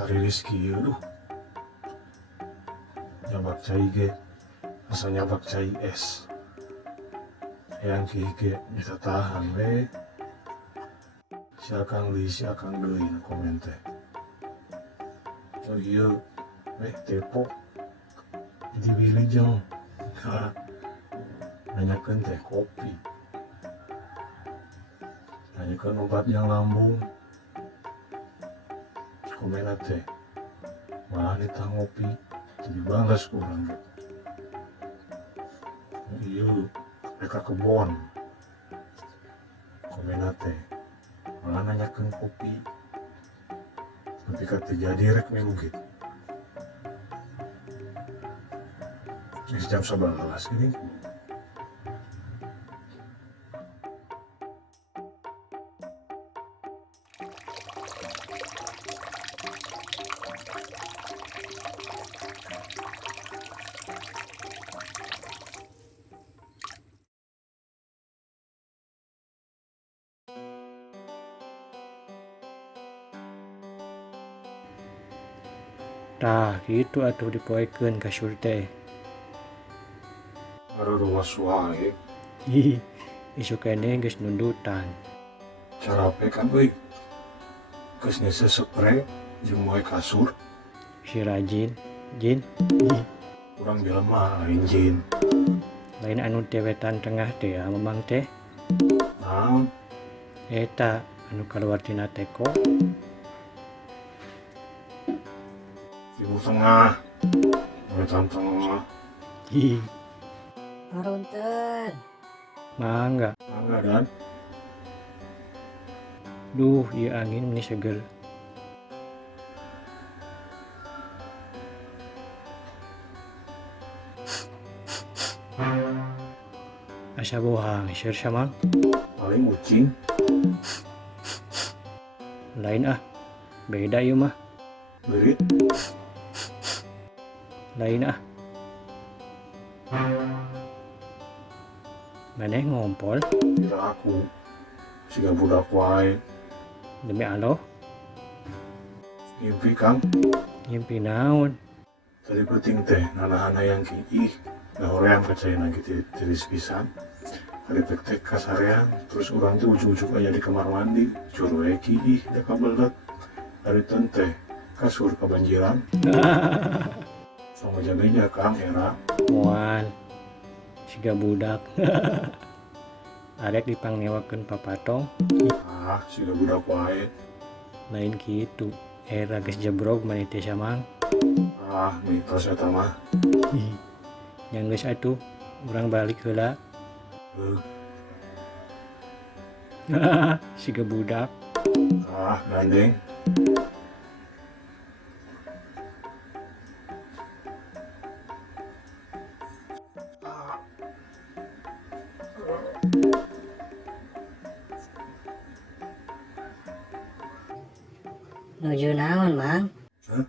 cari rezeki, aduh. Nyabak cai ge, asa nyabak cai es. Yang ki bisa tahan we. Si akang deui na komen teh. Oh iya, tepo. Jadi wilujeng. Nanyakeun teh kopi. Nanyakeun obat yang lambung. Komen teh. Malah ditah ngopi. Jadi balas kurang. Iya, mereka kebon. Komen teh. Malah nanyakeun kopi. Tapi kata jadi rek melu gitu. Jam 11 ini. Tah gitu atuh dipoekeun ka surte. Ada ruas wae. Hihi, isu kene geus nundutan. Cara apa kan euy? Geus ngese spray jeung moe kasur. Si rajin, Jin. Urang jelema lain jin. Lain anu tewetan tengah teh Mamang teh. Naon? Eta anu kaluar tina teko. Ibu tengah. Wetan tengah. Hihi, Marunten. mangga. Mangga dan Duh, ieu angin ini seger. Asa bohang, seur samang. paling ucing. Lain ah. Beda ieu mah. Berit. Lain ah. Maneh ngompol Kira aku. Siga budak wae. demi Allah. Ngimpi kang. Ngimpi naon? Tadi penting teh nanahan hayang ki. Ih. Ngahorean kacayana gitu tiris pisan. Hari tek-tek kasarean. Terus orang tuh ujuk-ujuk aja di kamar mandi. Curu eki. Ih. Deka belet. Hari teh kasur kebanjiran. Sama meja kang era. Moal. Siga budak. Arek dipangnewakeun papatong. Ah, siga budak wae. Lain kitu. Era geus jebrog maneh teh samang. Ah, mitos eta mah. Yang geus atuh, urang balik heula. Siga budak. Ah, gandeng. Nuju naon, Mang? Hah?